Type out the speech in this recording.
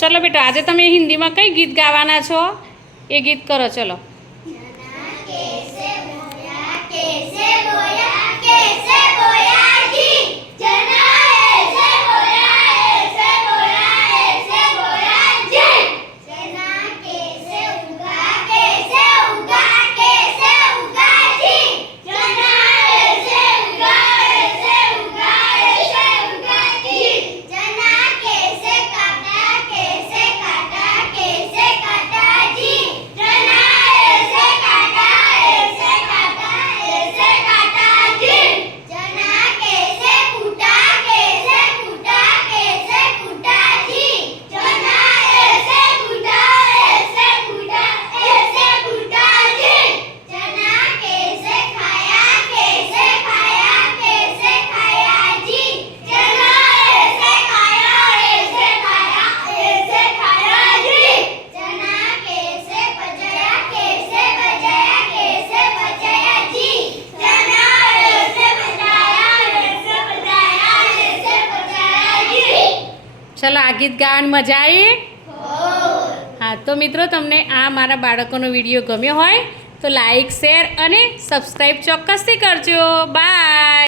चलो बेटा आज તમે હિન્દીમાં કઈ ગીત ગાવાના છો એ ગીત કરો ચલો चलो आ गीत गाવાની मजा आई हाँ तो मित्रों तमने आ मारा बाळकोनो विडियो गम्यो होय तो लाइक शेर अने सब्सक्राइब चोक्कसथी करजो बाय।